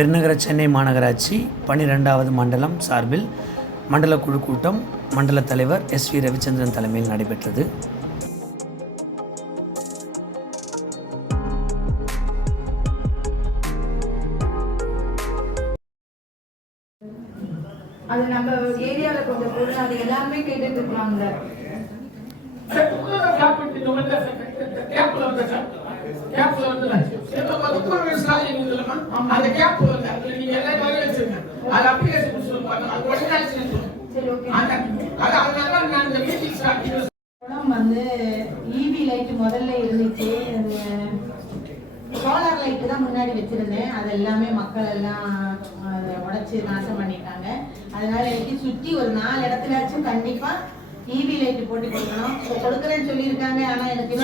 பெருநகர சென்னை மாநகராட்சி 12வது மண்டலம் சார்பில் மண்டல குழு கூட்டம் மண்டல தலைவர் எஸ்.வி. ரவிச்சந்திரன் தலைமையில் நடைபெற்றது. அது நம்ம ஏரியாவில் கொஞ்சம் பொருள் அது எல்லாமே கேட்டுட்டு இருக்காங்க. வந்து ஈவி லைட் முதல்ல இருந்துச்சு, சோலார் லைட்டு தான் முன்னாடி வச்சிருந்தேன். அது எல்லாமே மக்கள் எல்லாம் உடைச்சு நாசம் பண்ணிட்டாங்க. அதனால எனக்கு சுற்றி ஒரு 4 இடத்துலாச்சும் கண்டிப்பா ஈவி லைட் போட்டு கொடுக்கணும். கொடுக்குறேன்னு சொல்லியிருக்காங்க. ஆனா எனக்கு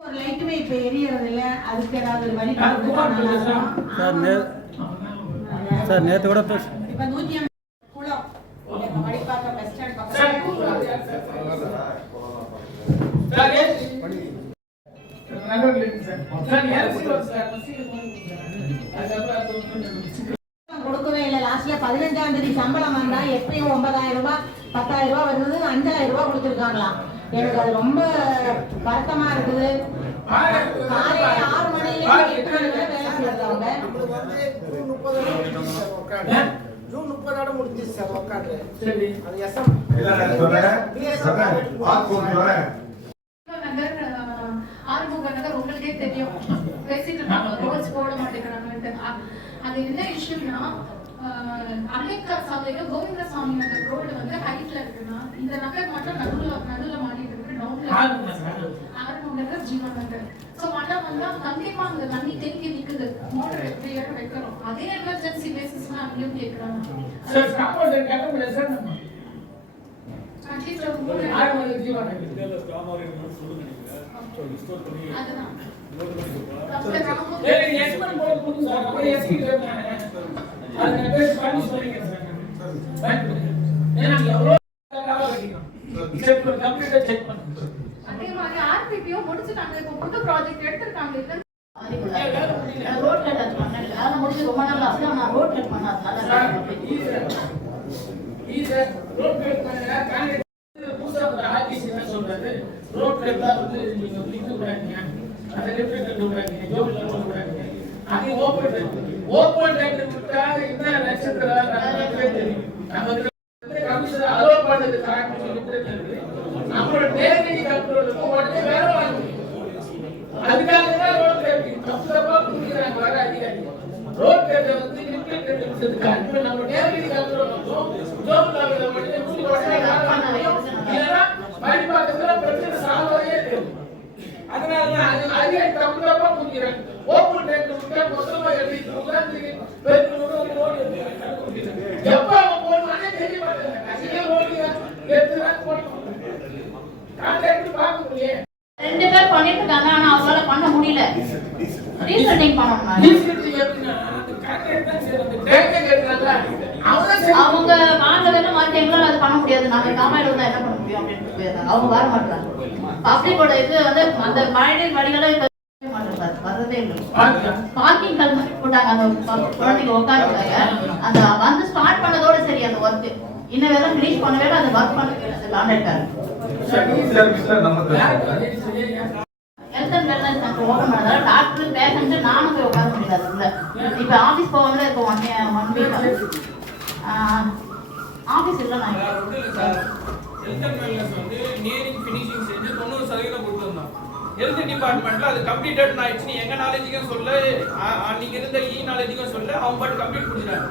ஒரு லைட்டுமே இப்ப எரியறது இல்ல. அதுக்கு ஏதாவது ஒரு வழி சார் நேற்று கூட இப்ப 150 குளம் வழிபாக்க பஸ் ஸ்டாண்ட் பக்கத்துல கொடுக்கவே இல்லை. லாஸ்ட்ல 15ஆம் தேதி சம்பளம் வந்தா எப்பயும் 9,000 ரூபாய் 10,000 ரூபாய் வருது, 5,000 ரூபாய் கொடுத்துருக்காங்களாம். எனக்கு அது ரொம்ப வருத்தமா இருக்குது. காலையில 6 மணில 8 மணி வரை வேலை செய்யறவங்க ஜூன் 30 முடிஞ்சிச்சு சார். உட்காந்து நகர் உங்களுக்கே தெரியும். பேசிட்டு ரோட்ஸ் போட மாட்டேங்கிறாங்க. அது என்ன இஷ்யூனா, அம்பேத்கர் சாலையில கோவிந்தசாமி நகர் ரோடு வந்து ஹைட்ல இருக்குன்னா இந்த நகர் மட்டும் நடுவுல மாட்டிட்டு இருக்கு. டவுன்ல ஆர்மூர் நகர், ஜீவன் நகர். சோ மழை வந்தா கண்டிப்பா அங்க தண்ணி தேங்கி நிக்குது. மோட்டர் எப்படி வைக்கிறோம், அதே எமர்ஜென்சி பேசிஸ்ல அங்கேயும் கேட்கறாங்க. அட்லீஸ்ட் அதே மாதிரி ஆர்பிபியோ முடிச்சுட்டாங்க. இப்போ புது ப்ராஜெக்ட் எடுத்துட்டாங்க. ரோட் கட் பண்ணல, அத முடிச்சு ரொம்ப நாள் ஆச்சு. நான் ரோட் கட் பண்ணாதனால ரோட் கட் பண்ணல. கான்ட்ராக்ட் புதுசா ஒரு ஆபீஸ் என்ன சொல்றது, ரோட் கட் வந்து நீங்க லிங்க் பண்ணீங்க, அத லிஃப்ட் பண்ணுவாங்க, ஜோப்ல பண்ணுவாங்க. அது ஓபன் டெண்டர் விட்டா என்ன நட்சத்திர தெரியும். நம்ம கமிஷன் அலோ பண்ணது கரெக்ட் சொல்லிட்டு நம்மளோட நேரடி கண்ட்ரோலுக்கு உடனே வேற வாங்க. அதுக்காக தான் ரோட் கட் தப்பா புரியுறாங்க வர அதிகாரி. ரோட் கட் வந்து லிஃப்ட் விட்டதுக்கு நம்ம நேரடி கண்ட்ரோலுக்கும் ஜோப்ல உடனே மூடி உடனே இல்லைன்னா மறுபாக்கத்துல பிரச்சனை சால்வாயே இருக்கு. அதனால தான் அதிகாரி தப்பா புரியுறாங்க. ஓபன் டெண்டர் விட்டா மொத்தமா எழுதி உட்கார்ந்து பெருநூறு ரோடு எப்ப போனானே தெரிய மாட்டேங்குது. கசிய ரோடு எடுத்துனா போடணும். கான்ட்ராக்ட் பார்க்க முடியல. 2 பேர் பண்ணிட்டு இருக்காங்க. ஆனா அவங்களால பண்ண முடியல. ரீசெட்டிங் பண்ணனும். ரீசெட்டிங் எப்படின்னா அது கான்ட்ராக்ட் தான் செய்யறது. டேட்டா கேட்கறாங்க. அவங்க வாங்கவேல மாட்டேங்கறாங்க. அது பண்ண முடியாது. நாங்க காமாயில இருந்தா என்ன பண்ண முடியும் அப்படினு போயிடுறாங்க. அவங்க வர மாட்டாங்க. பப்ளிக்கோட இது வந்து அந்த மழைநீர் வடிகளை வரதே இல்லை. பார்க்கிங் கல் மாதிரி போட்டாங்க. அந்த குழந்தைங்க உட்காந்துருக்காங்க. அந்த வந்து ஸ்டார்ட் பண்ணதோட சரி அந்த ஒர்க். இன்னும் வேலை ஃபினிஷ் பண்ணவே அந்த ஒர்க் பண்ணவே அந்த contractor. Health and wellness centre open பண்ணதால டாக்டர் பேஷண்ட் நானும் போய் உட்கார முடியாது உள்ள. இப்போ ஆஃபீஸ் போகாமலே இருக்கும். 1 வீக் ஆஃபீஸ் இல்லை. நான் ஹெல்த் அண்ட் வெல்னஸ் வந்து நியரிங் ஃபினிஷிங் செஞ்சு 90% கொடுத்துருந்தோம். ஹெல்த் டிபார்ட்மெண்ட்ல அது கம்ப்ளீட்டட் ஆயிடுச்சு. எங்க நாலேஜுக்கும் சொல்ல, அன்னைக்கு இருந்த நாலேஜுக்கும் சொல்ல, அவங்க பாட்டு கம்ப்ளீட் கொடுத்துட்டாங்க.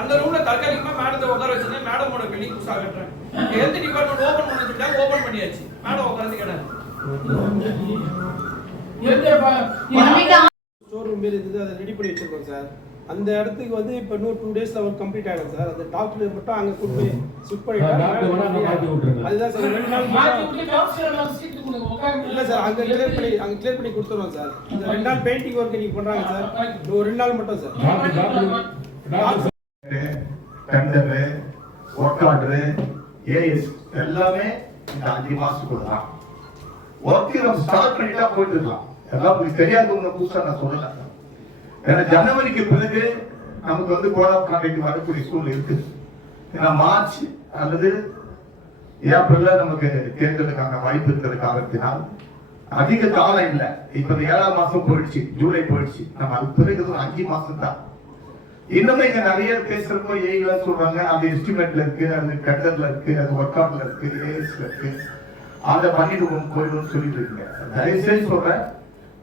அந்த ரூம்ல தற்காலிகமா மேடத்தை உட்கார வச்சிருந்தேன். மேடமோட பில்டிங் புதுசா கட்டுறேன். ஹெல்த் டிபார்ட்மெண்ட் ஓபன் பண்ண சொல்லிட்டாங்க. ஓபன் பண்ணியாச்சு. மேடம் உட்கார்ந்து கேட்டாங்க. ஸ்டோர் ரூம் மாரி இருந்தது, அதை ரெடி பண்ணி வச்சிருக்கோம் சார். அந்த இடத்துக்கு வந்து இப்போ இன்னும் 2 டேஸ்ல ஒர்க் கம்ப்ளீட் ஆயிடும் சார். அந்த டாக்டர் மட்டும் அங்கே கொண்டு போய் ஷிஃப்ட் பண்ணிட்டாங்க. அதுதான் சார் 2 நாள் இல்லை சார். அங்கே கிளியர் பண்ணி கொடுத்துருவோம் சார். இந்த 2 நாள் பெயிண்டிங் ஒர்க் நீங்க பண்றாங்க சார். ஒரு 2 நாள் மட்டும் sir. Tender, work order, as எல்லாமே இந்த 5 மாசத்துக்குள்ள தான். ஒர்க்கு நம்ம ஸ்டார்ட் பண்ணிட்டா போயிட்டு இருக்கலாம். எல்லாம் உங்களுக்கு தெரியாதவங்க புதுசா நான் சொல்லல. ஏன்னா ஜனவரிக்கு பிறகு நமக்கு வந்து கோட் ஆஃப் கான்டக்ட் வரக்கூடிய சூழ்நிலை இருக்குது. ஏன்னா மார்ச் அல்லது ஏப்ரல்ல நமக்கு தேர்தலுக்கான வாய்ப்பு இருக்கிற காரணத்தினால் அதிக காலம் இல்லை. இப்ப 7ஆம் மாசம் போயிடுச்சு, ஜூலை போயிடுச்சு. நம்ம அது பிறகு 5 மாசம் தான். இன்னுமே இங்க நிறைய பேசுறப்போ ஏஐல சொல்றாங்க, அது எஸ்டிமேட்ல இருக்கு, அது டெண்டர்ல இருக்கு, அது ஒர்க் அவுட்ல இருக்கு, ஏஎஸ்ல இருக்கு, அதை பண்ணிட்டு போயிடும் சொல்லிட்டு இருக்கீங்க. தயவுசெய்து சொல்றேன்,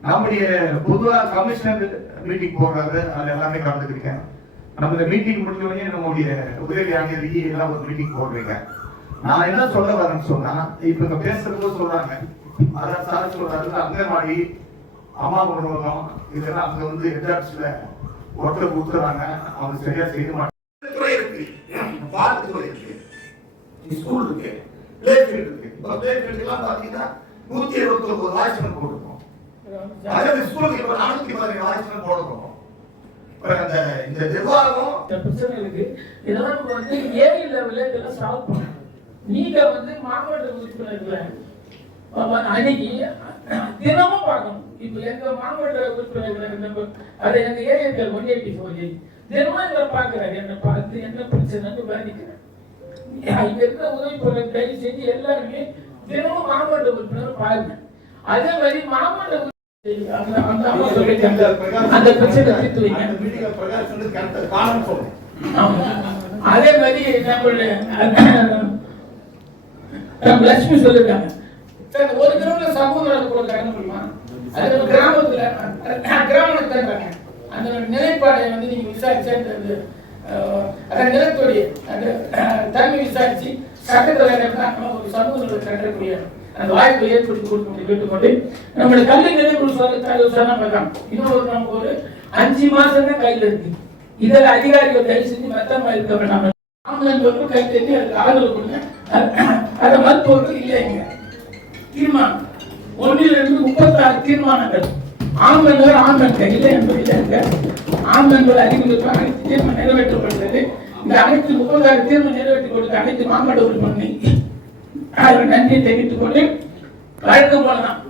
நம்முடைய பொதுவா கமிஷனர் மீட்டிங் போடுறாரு, அது எல்லாமே கலந்துக்கிறீங்க. நம்ம இந்த மீட்டிங் முடிஞ்சவொடனே நம்முடைய உதவி ஆணையர் எல்லாம் ஒரு மீட்டிங் போடுறீங்க. நான் என்ன சொல்ல வரேன்னு சொன்னா, இப்ப இங்க பேசுறப்போ சொல்றாங்க, அதான் சார் சொல்றாரு, அங்கன்வாடி, அம்மா உணவகம் இதெல்லாம் அங்க வந்து ஹெட்ஆர்ஸ்ல ஒருத்தர் கொடுத்துறாங்க, அவங்க சரியா செய்ய மாட்டாங்க. துறை இருக்கு, பாடத்துறை இருக்கு, ஸ்கூல் இருக்கு, பிளே ஃபீல்ட் இருக்கு. இப்ப பிளே ஃபீல்ட் எல்லாம் பாத்தீங்கன்னா 179 வாட்ச்மேன் போட்டுருக்கோம். அதே ஸ்கூலுக்கு இப்ப 417 வாட்ச்மேன் போடுறோம். இந்த நிர்வாகம் பிரச்சனை இருக்கு. இதெல்லாம் நம்ம வந்து ஏஐ லெவல்ல இதெல்லாம் சால்வ் பண்ணணும். நீங்க வந்து மாவட்ட உறுப்பினர்களை அன்னைக்கு தினமும் பார்க்கணும். இப்ப எங்க மாவட்ட உறுப்பினர்கள் அதை எங்க ஏஐக்கள் 184 தினமும் எங்களை பாக்குறாரு, என்ன பார்த்து என்ன பிரச்சனைன்னு விவாதிக்கிறேன். இங்க இருக்கிற உதவி பொருள் தயவு செஞ்சு எல்லாருமே தினமும் மாவட்ட உறுப்பினர் பாருங்க. அதே மாதிரி மாவட்ட அந்த பிரச்சனை தீர்த்து வைங்க. அதே மாதிரி நம்ம லட்சுமி சொல்லிருக்காங்க, ஒரு கிராமத்துல சமூக கொடுக்குறாங்க முடியுமா? அது ஒரு கிராமத்துல கிராமத்துல அந்த நிலைப்பாடை வந்து நீங்க விசாரிச்சு அந்த நிலத்துடைய அந்த தன்மை விசாரிச்சு சட்டத்தில் ஒரு சமூகத்தில் கட்டக்கூடிய அந்த வாய்ப்பை ஏற்படுத்தி கொடுக்க கேட்டுக்கொண்டு நம்மளுடைய கல்வி நிலைக்குழு சொன்னா இன்னொரு நமக்கு ஒரு 5 மாசம் தான் கையில் இருக்கு. இதில் அதிகாரிகள் தயவு செஞ்சு மத்தமா இருக்க வேண்டாம். ஆம்பளை கை தெரிஞ்சு அதுக்கு ஆதரவு கொடுங்க. அதை மருத்துவர்கள் இல்லைங்க. தீர்மானம் 1 to 36 தீர்மானங்கள் ஆம்பளை கையில் என்பதில் இருக்க ஆம்பளை அறிவிப்பு அனைத்து தீர்மானம் நிறைவேற்றப்படுகிறது. இந்த அனைத்து 36 தீர்மானம் நிறைவேற்றி கொடுத்த அனைத்து மாவட்ட உறுப்பினர்கள் நன்றி தெரிவித்துக் கொண்டு வழக்கம் போலதான்